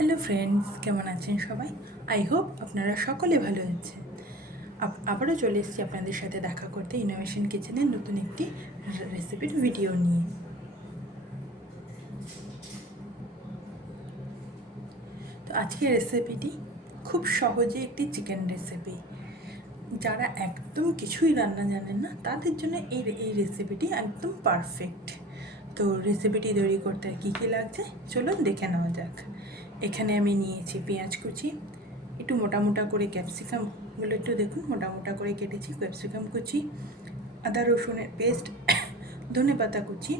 Hello friends, কেমন আছেন সবাই? আই হোপ আপনারা সকলে ভালো আছেন। আবারও চলে এসেছি আপনাদের সাথে দেখা করতে ইনোভেশন কিচেনের নতুন একটি রেসিপির ভিডিও নিয়ে। তো আজকের রেসিপিটি খুব সহজে একটি চিকেন রেসিপি। যারা একদম কিছুই রান্না জানেন না তাদের জন্য এই রেসিপিটি একদম পারফেক্ট। তো রেসিপিটি তৈরি করতে কী কী লাগছে চলুন দেখে নেওয়া যাক। এখানে আমি নিয়েছি পেঁয়াজ কুচি, একটু মোটা মোটা করে ক্যাপসিকামগুলো একটু দেখুন মোটা মোটা করে কেটেছি, ক্যাপসিকাম কুচি, আদা রসুনের পেস্ট, ধনেপাতা কুচি,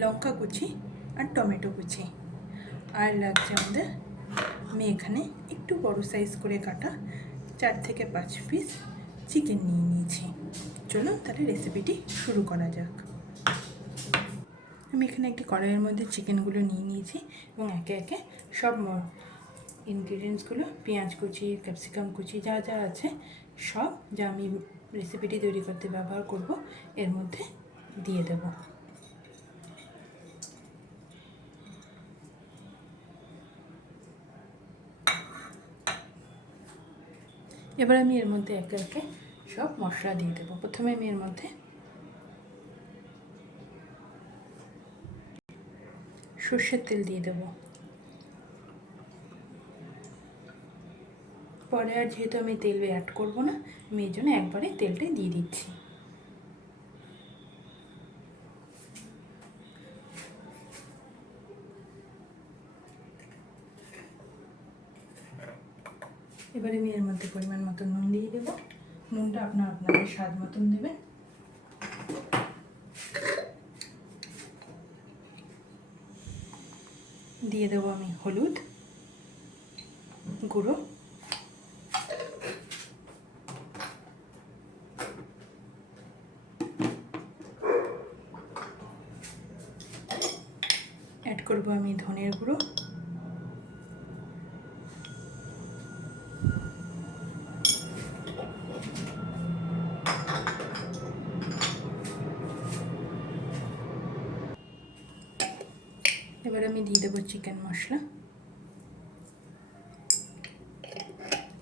লঙ্কা কুচি আর টমেটো কুচি। আর লাগছে আমি এখানে একটু বড় সাইজ করে কাটা 4 থেকে 5 পিস চিকেন নিয়ে নিয়েছি। চলুন তাহলে রেসিপিটি শুরু করা যাক। আমি এখানে একটি কড়াইয়ের মধ্যে চিকেনগুলো নিয়ে নিয়েছি এবং একে একে সব ইনগ্রিডিয়েন্টসগুলো, পেঁয়াজ কুচি, ক্যাপসিকাম কুচি, যা যা আছে সব যা আমি রেসিপিটি তৈরি করতে ব্যবহার করব এর মধ্যে দিয়ে দেব। এবার আমি এর মধ্যে একে একে সব মশলা দিয়ে দেবো। প্রথমে আমি এর মধ্যে সর্ষের তেল দিয়ে দেবো। পরে আর যেহেতু আমি তেল অ্যাড করব না, আমি এই জন্য একবারে তেলটাই দিয়ে দিচ্ছি। এবারে আমি এর মধ্যে পরিমাণ মতো নুন দিয়ে দেবো। নুনটা আপনাদের স্বাদ মতন দেবেন। দিয়ে দেবো আমি হলুদ গুঁড়ো, অ্যাড করবো আমি ধনের গুঁড়ো, এবার আমি দিয়ে দেবো চিকেন মশলা।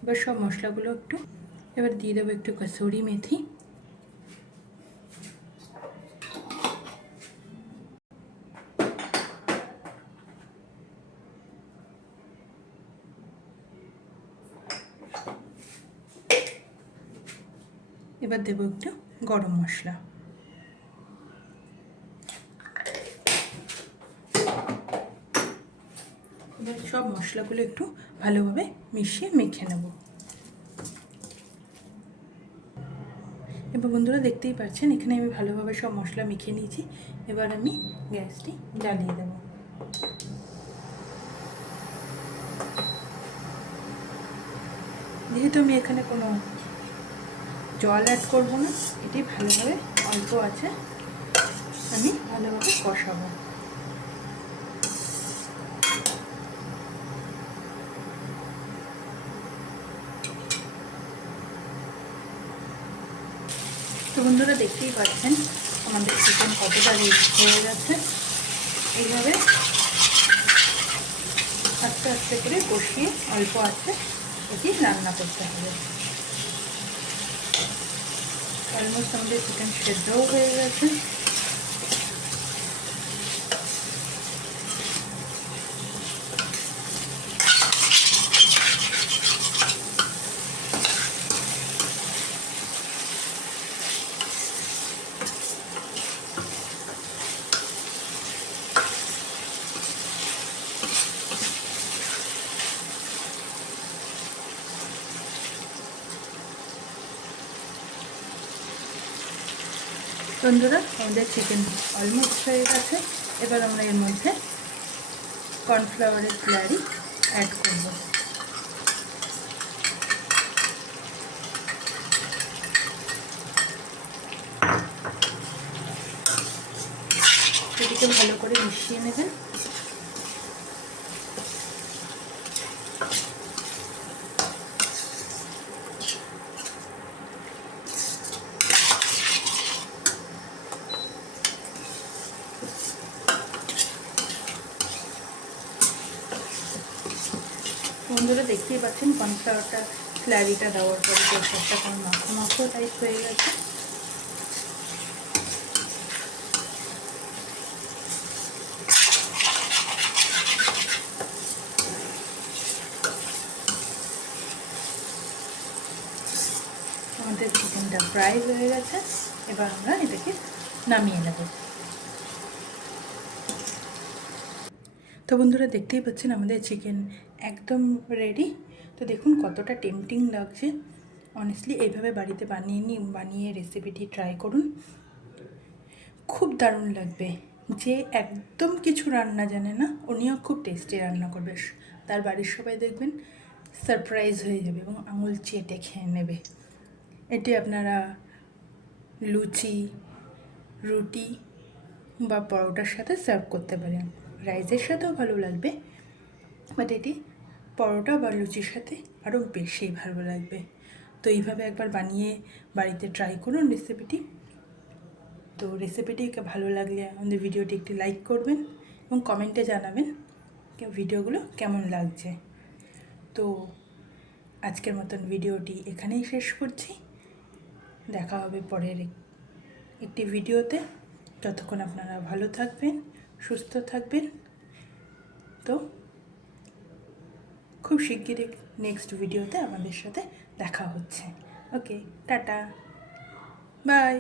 এবার সব মশলাগুলো এবার দিয়ে দেবো একটু কসুরি মেথি, এবার দেবো একটু গরম মশলা। এবার সব মশলাগুলো একটু ভালোভাবে মিশিয়ে মেখে নেব। এবার বন্ধুরা দেখতেই পাচ্ছেন এখানে আমি ভালোভাবে সব মশলা মেখে নিয়েছি। এবার আমি গ্যাসটি জ্বালিয়ে দেব। যেহেতু আমি এখানে কোনো জল অ্যাড করব না, এটি ভালোভাবে অল্প আছে আমি ভালোভাবে কষাবো। তো বন্ধুরা দেখতেই পাচ্ছেন আমাদের চিকেন কতটা রেডি হয়ে গেছে। এইভাবে আস্তে আস্তে করে কষিয়ে অল্প আছে এটি রান্না করতে হবে। অলমোস্ট আমাদের চিকেন সেদ্ধও হয়ে গেছে। বন্ধুরা আমাদের চিকেন অলমোস্ট হয়ে গেছে। এবার আমরা এর মধ্যে কর্নফ্লাওয়ারের স্লারি অ্যাড করব। এটিকে ভালো করে মিশিয়ে নেবেন। বন্ধুরা দেখতেই পাচ্ছেন কর্নফ্লাওয়ারটা স্ল্যারিটা দেওয়ার পরে প্রসাদটা কোনো মাখো মাখো টাইপ হয়ে গেছে। আমাদের চিকেনটা ফ্রাই হয়ে গেছে, এবার আমরা এটাকে নামিয়ে নেব। তো বন্ধুরা দেখতেই পাচ্ছেন আমাদের চিকেন একদম রেডি। তো দেখুন কতটা টেম্পটিং লাগছে। অনেস্টলি এইভাবে বাড়িতে বানিয়ে রেসিপিটি ট্রাই করুন, খুব দারুণ লাগবে। যে একদম কিছু রান্না জানে না উনিও খুব টেস্টি রান্না করবে, তার বাড়ির সবাই দেখবেন সারপ্রাইজ হয়ে যাবে এবং আঙুল চেটে খেয়ে নেবে। এটি আপনারা লুচি, রুটি বা পরোটার সাথে সার্ভ করতে পারেন। রাইসের সাথেও ভালো লাগবে, বাট এটি পরোটা বা লুচির সাথে আরও বেশি ভালো লাগবে। তো এইভাবে একবার বানিয়ে বাড়িতে ট্রাই করুন রেসিপিটি। তো রেসিপিটি ভালো লাগলে আমাদের ভিডিওটি একটি লাইক করবেন এবং কমেন্টে জানাবেন ভিডিওগুলো কেমন লাগছে। তো আজকের মতন ভিডিওটি এখানেই শেষ করছি। দেখা হবে পরের একটি ভিডিওতে। ততক্ষণ আপনারা ভালো থাকবেন, সুস্থ থাকবেন। তো খুব শিগগিরই নেক্সট ভিডিওতে আমাদের সাথে দেখা হচ্ছে। ওকে, টাটা, বাই।